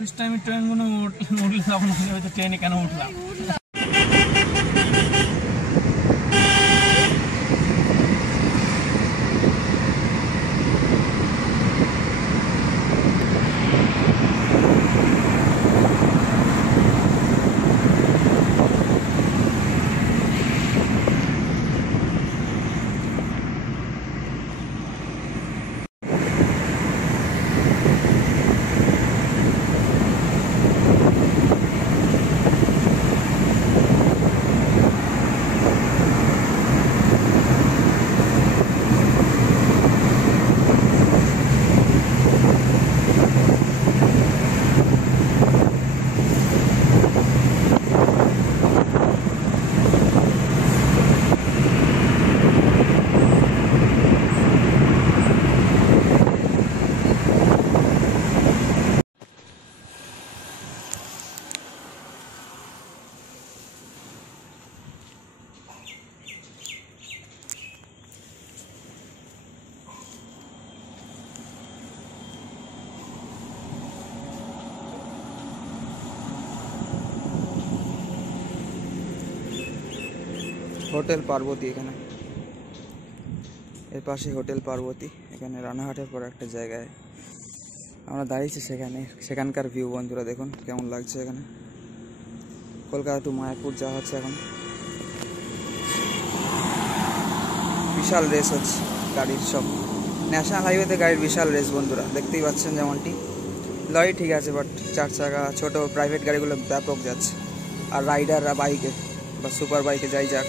অফিস টাইমে ট্রেনগুলো উঠলে তখন হয়তো ট্রেনে কেন উঠলাম। হোটেল পার্বতী, এখানে এর পাশে হোটেল পার্বতী। এখানে রানাঘাটের পর একটা জায়গায় আমরা দাঁড়িয়েছি, সেখানকার ভিউ বন্ধুরা দেখুন কেমন লাগছে। এখানে কলকাতা টু মায়াপুর যাওয়া হচ্ছে এখন। বিশাল রেস হচ্ছে গাড়ির, সব ন্যাশনাল হাইওয়েতে গাড়ির বিশাল রেস বন্ধুরা, দেখতেই পাচ্ছেন। যেমনটি লরি ঠিক আছে, বাট 4 চাকা ছোট প্রাইভেট গাড়িগুলো ব্যাপক যাচ্ছে। আর রাইডাররা বাইকে বা সুপার বাইকে যাই যাক